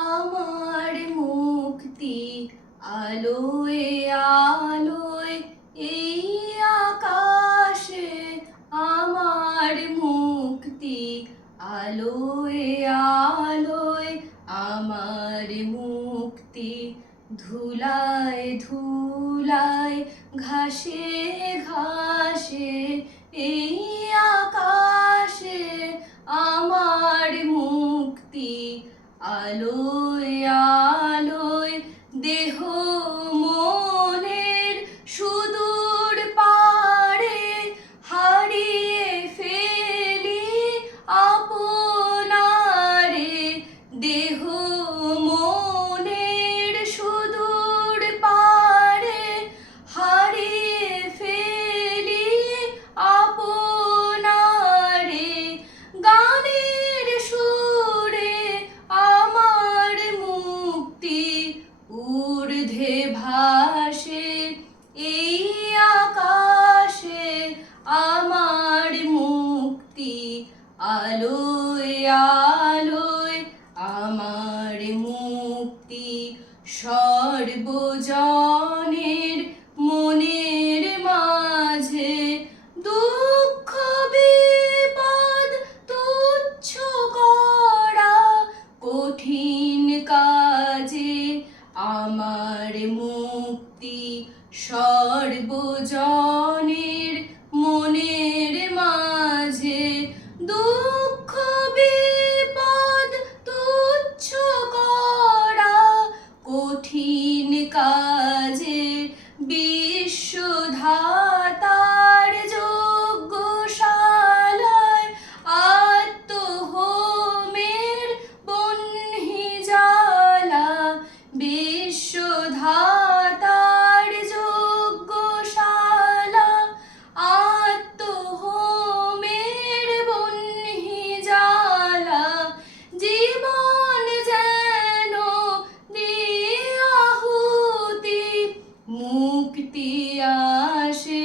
আমার মুক্তি আলোয় আলোয় এই আকাশে, আমার মুক্তি আলোয় আলোয়, আমার মুক্তি ধুলায় ধুলায় ঘাসে ঘাসে এই আকাশে, আমার মুক্তি আলোয় আলোয়। দেহ মনের সুদূর পারে হারিয়ে ফেলি আপনারে, দেহ মনের সুদূর পারে হারিয়ে ফেলি আপনারে। গানের সুরে আমার মুক্তি ঊর্ধ্বে ভাসে এই আকাশে, আমার মুক্তি আলোয় আলোয়, আমার মুক্তি সর্বজনের মনের মাঝে। দুঃখ বিপদ তুচ্ছ করা কঠিন কাজে, আমার মুক্তি সর্বজনের মনের মাঝে। দুঃখ বিপদ তুচ্ছ করা কঠিন কাজে, বিশ্বধাতার যজ্ঞশালায় আত্মহোমের বহ্নি জ্বালা, বিশ্বধাতার যজ্ঞশালা আত্মহোমের বহ্নি জ্বালা। জীবন যেন দিয়ে আহুতি মুক্তি আসে